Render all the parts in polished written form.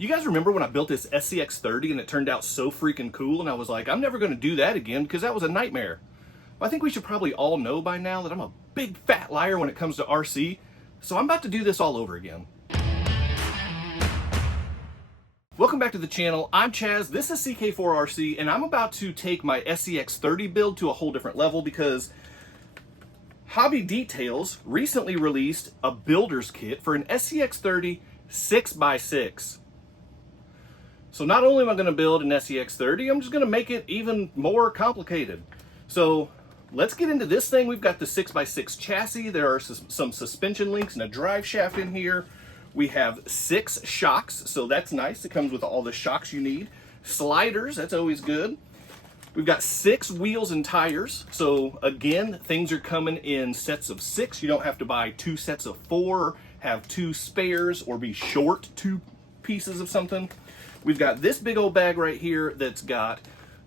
You guys remember when I built this SCX30 and it turned out so freaking cool, and I was like, I'm never going to do that again because that was a nightmare. Well, I think we should probably all know by now that I'm a big fat liar when it comes to RC, so I'm about to do this all over again. Welcome back to the channel. I'm Chaz, this is CK4RC, and I'm about to take my SCX30 build to a whole different level because Hobby Details recently released a builder's kit for an SCX30 6x6. So not only am I going to build an SCX30, I'm just going to make it even more complicated. So let's get into this thing. We've got the 6x6 chassis. There are some suspension links and a drive shaft in here. We have 6 shocks, so that's nice. It comes with all the shocks you need. Sliders, that's always good. We've got 6 wheels and tires. So again, things are coming in sets of 6. You don't have to buy 2 sets of 4, have 2 spares, or be short 2 pieces of something. We've got this big old bag right here that's got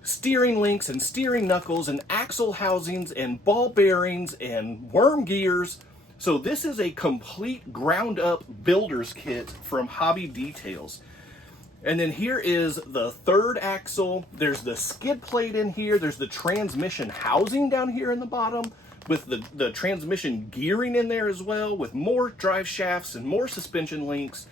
steering links and steering knuckles and axle housings and ball bearings and worm gears. So this is a complete ground up builder's kit from Hobby Details. And then here is the 3rd axle. There's the skid plate in here. There's the transmission housing down here in the bottom with the transmission gearing in there as well, with more drive shafts and more suspension links.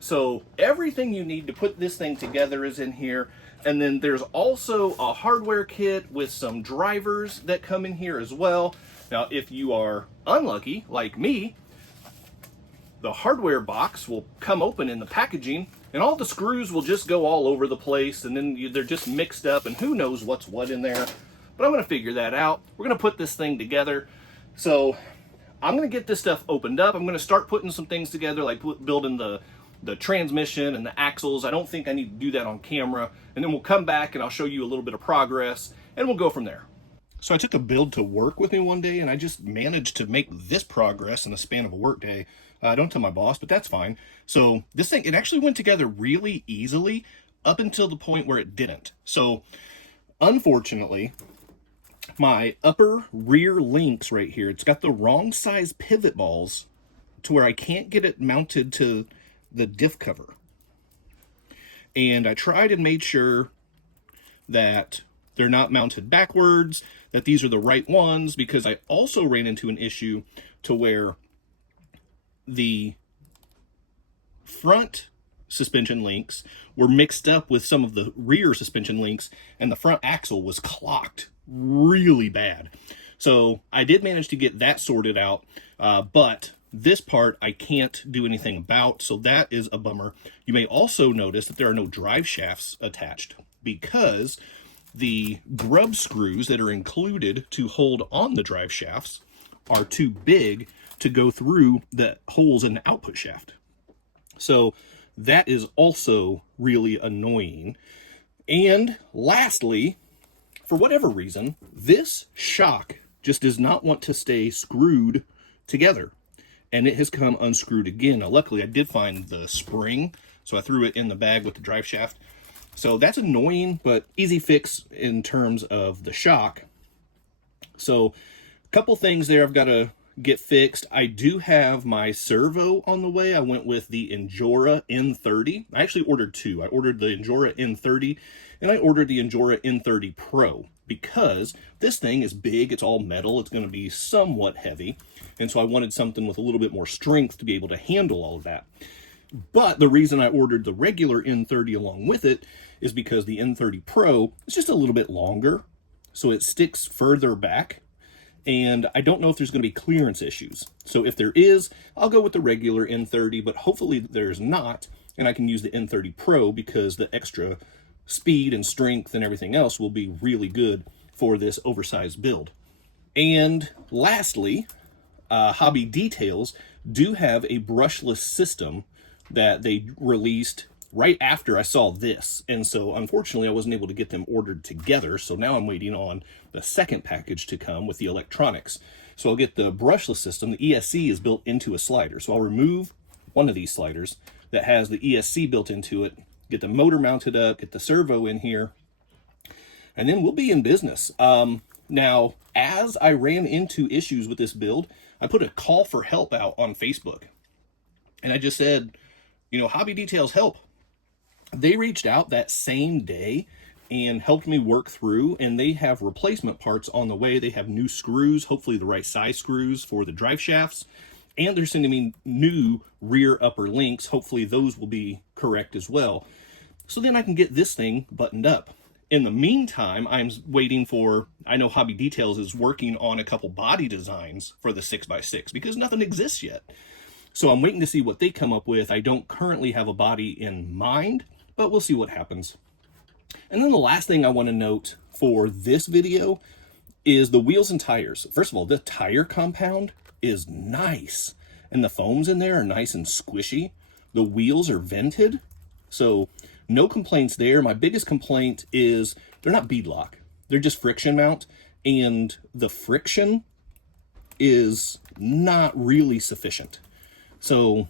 So everything you need to put this thing together is in here. And then there's also a hardware kit with some drivers that come in here as well. Now, if you are unlucky, like me, the hardware box will come open in the packaging and all the screws will just go all over the place, and then they're just mixed up and who knows what's what in there. But I'm gonna figure that out. We're gonna put this thing together. So I'm gonna get this stuff opened up. I'm gonna start putting some things together, like building the transmission and the axles. I don't think I need to do that on camera. And then we'll come back and I'll show you a little bit of progress and we'll go from there. So I took a build to work with me one day and I just managed to make this progress in the span of a work day. Don't tell my boss, but that's fine. So this thing, it actually went together really easily up until the point where it didn't. So unfortunately, my upper rear links right here, it's got the wrong size pivot balls to where I can't get it mounted to the diff cover. And I tried and made sure that they're not mounted backwards, that these are the right ones, because I also ran into an issue to where the front suspension links were mixed up with some of the rear suspension links and the front axle was clocked really bad. So I did manage to get that sorted out, but this part I can't do anything about, so that is a bummer. You may also notice that there are no drive shafts attached because the grub screws that are included to hold on the drive shafts are too big to go through the holes in the output shaft. So that is also really annoying. And lastly, for whatever reason, this shock just does not want to stay screwed together. And it has come unscrewed again. Now, luckily, I did find the spring, so I threw it in the bag with the drive shaft. So that's annoying, but easy fix in terms of the shock. So a couple things there I've got to get fixed. I do have my servo on the way. I went with the Injora N30. I actually ordered 2. I ordered the Injora N30, and I ordered the Injora N30 Pro, because this thing is big, it's all metal, it's going to be somewhat heavy, and so I wanted something with a little bit more strength to be able to handle all of that. But the reason I ordered the regular N30 along with it is because the N30 Pro is just a little bit longer, so it sticks further back, and I don't know if there's going to be clearance issues. So if there is, I'll go with the regular N30, but hopefully there's not, and I can use the N30 Pro because the extra speed and strength and everything else will be really good for this oversized build. And lastly, Hobby Details do have a brushless system that they released right after I saw this. And so unfortunately I wasn't able to get them ordered together. So now I'm waiting on the second package to come with the electronics. So I'll get the brushless system. The ESC is built into a slider. So I'll remove one of these sliders that has the ESC built into it, get the motor mounted up, get the servo in here, and then we'll be in business. Now, as I ran into issues with this build, I put a call for help out on Facebook. And I just said, you know, Hobby Details help. They reached out that same day and helped me work through, and they have replacement parts on the way. They have new screws, hopefully the right size screws for the drive shafts, and they're sending me new rear upper links. Hopefully those will be correct as well. So then I can get this thing buttoned up. In the meantime, I'm waiting for, I know Hobby Details is working on a couple body designs for the 6x6 because nothing exists yet. So I'm waiting to see what they come up with. I don't currently have a body in mind, but we'll see what happens. And then the last thing I want to note for this video is the wheels and tires. First of all, the tire compound is nice, and the foams in there are nice and squishy. The wheels are vented, so no complaints there. My biggest complaint is they're not beadlock. They're just friction mount, and the friction is not really sufficient. So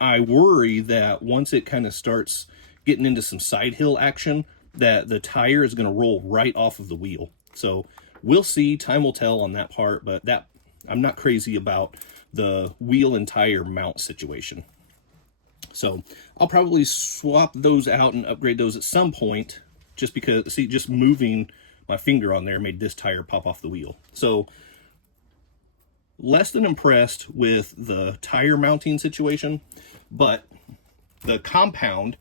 I worry that once it kind of starts getting into some side hill action, that the tire is going to roll right off of the wheel. So we'll see. Time will tell on that part, but that I'm not crazy about the wheel and tire mount situation. So I'll probably swap those out and upgrade those at some point, just because, see, just moving my finger on there made this tire pop off the wheel. So less than impressed with the tire mounting situation, but the compound,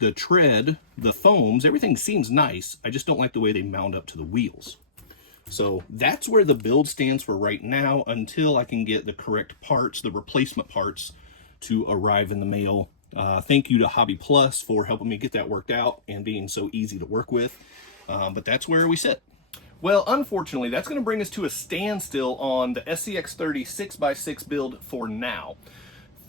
the tread, the foams, everything seems nice. I just don't like the way they mount up to the wheels. So that's where the build stands for right now until I can get the correct parts, the replacement parts, to arrive in the mail. Thank you to Hobby Plus for helping me get that worked out and being so easy to work with. But that's where we sit. Well, unfortunately, that's going to bring us to a standstill on the SCX30 6x6 build for now.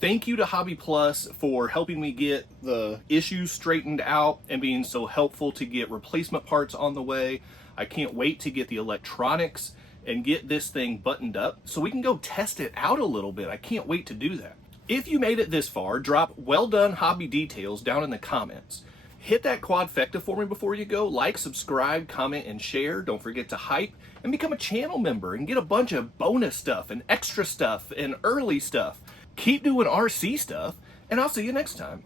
Thank you to Hobby Plus for helping me get the issues straightened out and being so helpful to get replacement parts on the way. I can't wait to get the electronics and get this thing buttoned up so we can go test it out a little bit. I can't wait to do that. If you made it this far, drop "well done Hobby Details" down in the comments. Hit that quadfecta for me before you go. Like, subscribe, comment, and share. Don't forget to hype and become a channel member and get a bunch of bonus stuff and extra stuff and early stuff. Keep doing RC stuff, and I'll see you next time.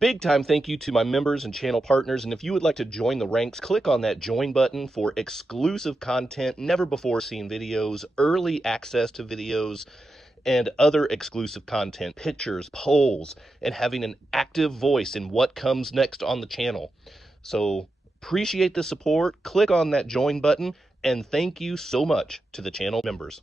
Big time thank you to my members and channel partners, and if you would like to join the ranks, click on that join button for exclusive content, never before seen videos, early access to videos, and other exclusive content, pictures, polls, and having an active voice in what comes next on the channel. So appreciate the support, click on that join button, and thank you so much to the channel members.